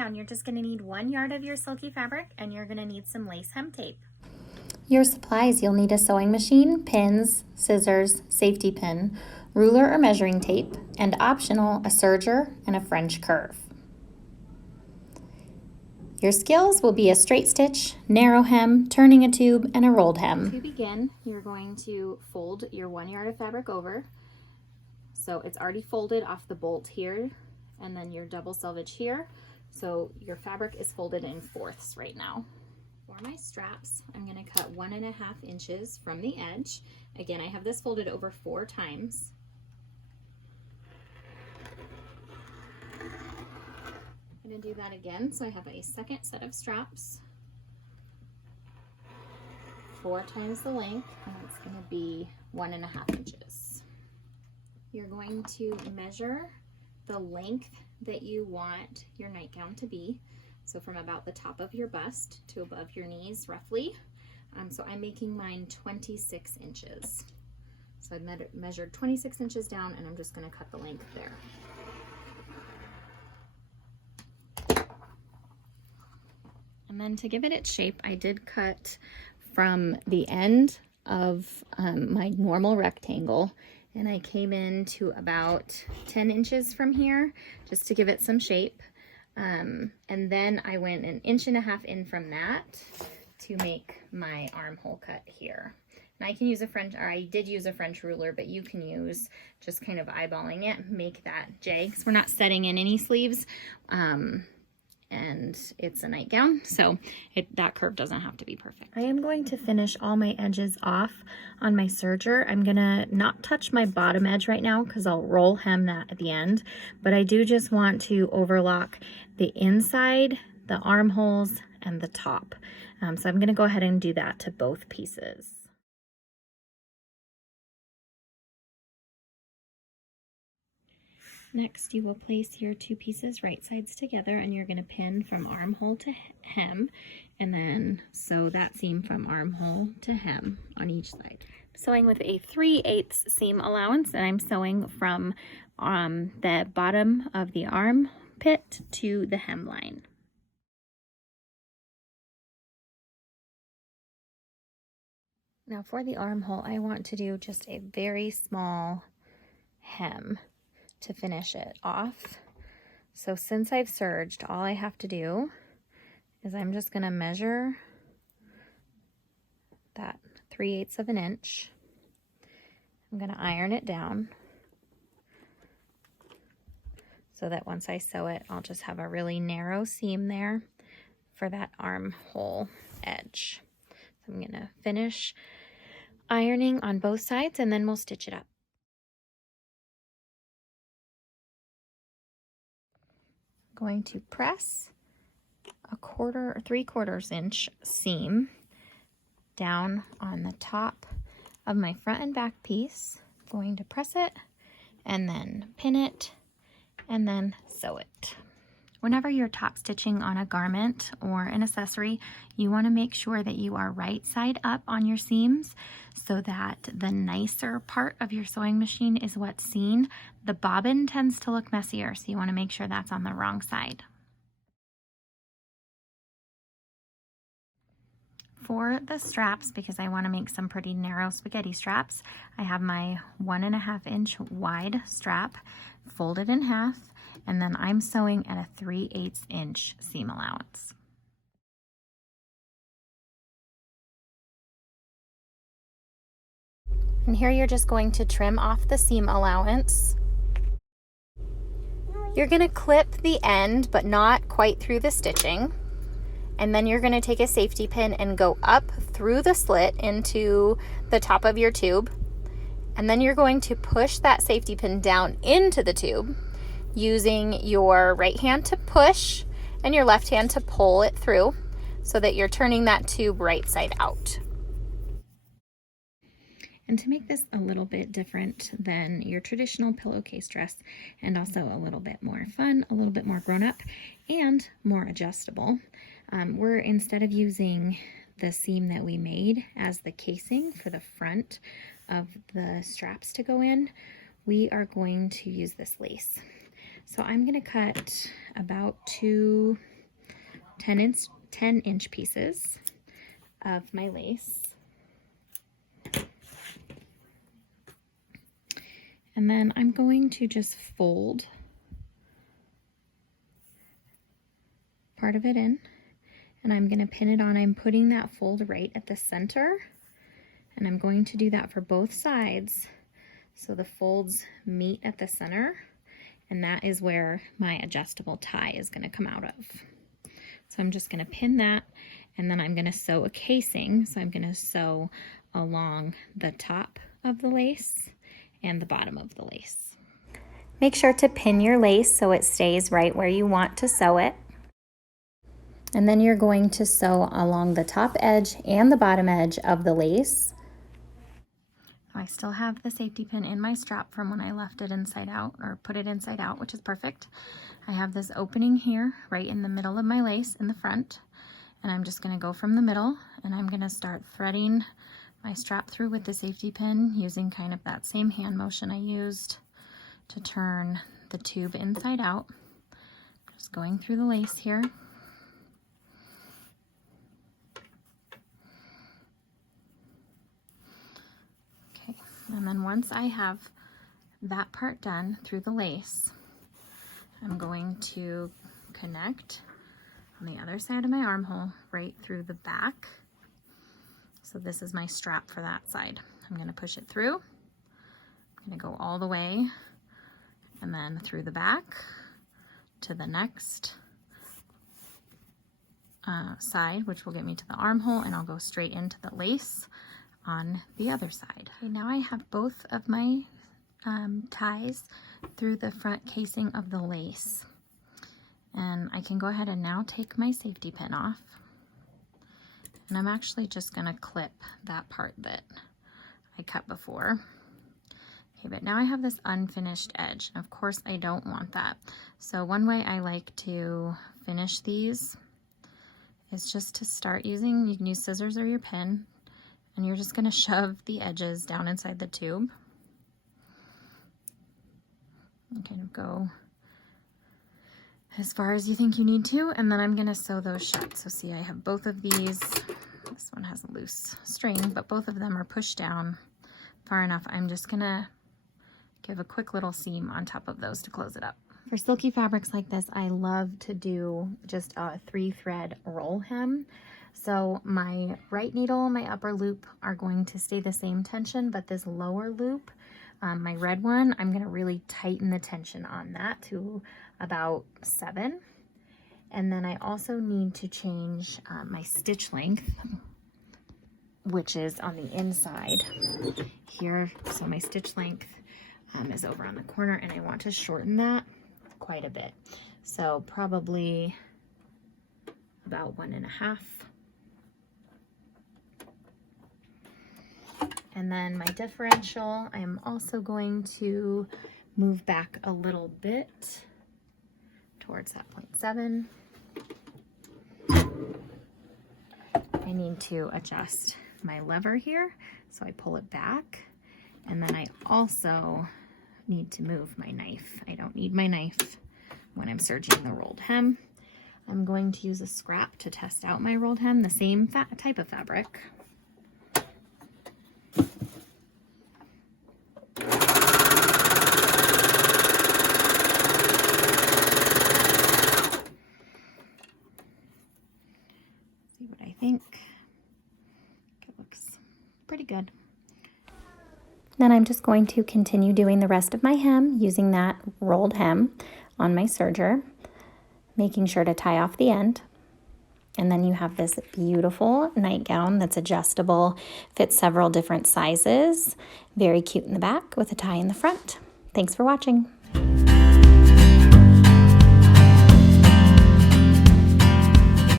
nightgown, you're just gonna need 1 yard of your silky fabric and you're gonna need some lace hem tape. Your supplies, you'll need a sewing machine, pins, scissors, safety pin, ruler or measuring tape, and optional, a serger and a French curve. Your skills will be a straight stitch, narrow hem, turning a tube, and a rolled hem. To begin, you're going to fold your 1 yard of fabric over. So it's already folded off the bolt here, and then your double selvage here. So your fabric is folded in fourths right now. For my straps, I'm going to cut 1.5 inches from the edge. Again, I have this folded over 4 times. I'm going to do that again, so I have a second set of straps, 4 times the length, and it's going to be 1.5 inches. You're going to measure the length that you want your nightgown to be. So from about the top of your bust to above your knees, roughly. So I'm making mine 26 inches. So I measured 26 inches down, and I'm just going to cut the length there. And then to give it its shape, I did cut from the end of my normal rectangle, and I came in to about 10 inches from here just to give it some shape. And then I went 1.5 inches in from that to make my armhole cut here. And I can use I did use a French ruler, but you can use just kind of eyeballing it, make that J, because we're not setting in any sleeves. And it's a nightgown, so that curve doesn't have to be perfect. I am going to finish all my edges off on my serger. I'm gonna not touch my bottom edge right now because I'll roll hem that at the end, but I do just want to overlock the inside, the armholes, and the top. So I'm gonna go ahead and do that to both pieces. Next, you will place your 2 pieces right sides together, and you're going to pin from armhole to hem, and then sew that seam from armhole to hem on each side. I'm sewing with a 3/8 seam allowance, and I'm sewing from the bottom of the armpit to the hemline. Now for the armhole, I want to do just a very small hem to finish it off. So since I've serged, all I have to do is I'm just going to measure that 3/8 of an inch. I'm going to iron it down so that once I sew it, I'll just have a really narrow seam there for that armhole edge. So I'm going to finish ironing on both sides, and then we'll stitch it up. Going to press a 1/4 or 3/4 inch seam down on the top of my front and back piece. Going to press it and then pin it and then sew it. Whenever you're top stitching on a garment or an accessory, you want to make sure that you are right side up on your seams so that the nicer part of your sewing machine is what's seen. The bobbin tends to look messier, so you want to make sure that's on the wrong side. For the straps, because I want to make some pretty narrow spaghetti straps, I have my 1.5 inch wide strap folded in half, and then I'm sewing at a 3/8 inch seam allowance. And here you're just going to trim off the seam allowance. You're going to clip the end, but not quite through the stitching. And then you're going to take a safety pin and go up through the slit into the top of your tube. And then you're going to push that safety pin down into the tube using your right hand to push and your left hand to pull it through so that you're turning that tube right side out. And to make this a little bit different than your traditional pillowcase dress, and also a little bit more fun, a little bit more grown up, and more adjustable, we're, instead of using the seam that we made as the casing for the front of the straps to go in, we are going to use this lace. So I'm going to cut about 2 10-inch pieces of my lace. And then I'm going to just fold part of it in, and I'm going to pin it on. I'm putting that fold right at the center, and I'm going to do that for both sides so the folds meet at the center, and that is where my adjustable tie is going to come out of. So I'm just going to pin that, and then I'm going to sew a casing. So I'm going to sew along the top of the lace and the bottom of the lace. Make sure to pin your lace so it stays right where you want to sew it. And then you're going to sew along the top edge and the bottom edge of the lace. I still have the safety pin in my strap from when I left it inside out, or put it inside out, which is perfect. I have this opening here right in the middle of my lace in the front, and I'm just going to go from the middle, and I'm going to start threading my strap through with the safety pin using kind of that same hand motion I used to turn the tube inside out. Just going through the lace here. Okay, and then once I have that part done through the lace, I'm going to connect on the other side of my armhole right through the back. So this is my strap for that side. I'm going to push it through. I'm going to go all the way and then through the back to the next side, which will get me to the armhole, and I'll go straight into the lace on the other side. Okay, now I have both of my ties through the front casing of the lace. And I can go ahead and now take my safety pin off. And I'm actually just going to clip that part that I cut before. Okay, but now I have this unfinished edge. And of course, I don't want that. So one way I like to finish these is just to start using, you can use scissors or your pin, and you're just going to shove the edges down inside the tube. And kind of go as far as you think you need to, and then I'm going to sew those shut. So see, I have both of these. This one has a loose string, but both of them are pushed down far enough. I'm just going to give a quick little seam on top of those to close it up. For silky fabrics like this, I love to do just a 3-thread roll hem. So my right needle, my upper loop are going to stay the same tension, but this lower loop, my red one, I'm going to really tighten the tension on that to about 7. And then I also need to change my stitch length, which is on the inside here. So my stitch length is over on the corner, and I want to shorten that quite a bit. So probably about 1.5. And then my differential, I am also going to move back a little bit towards that 0.7. I need to adjust my lever here, so I pull it back. And then I also need to move my knife. I don't need my knife when I'm serging the rolled hem. I'm going to use a scrap to test out my rolled hem, the same type of fabric. See what I think. It looks pretty good. Then I'm just going to continue doing the rest of my hem using that rolled hem on my serger, making sure to tie off the end. And then you have this beautiful nightgown that's adjustable, fits several different sizes, very cute in the back with a tie in the front. Thanks for watching.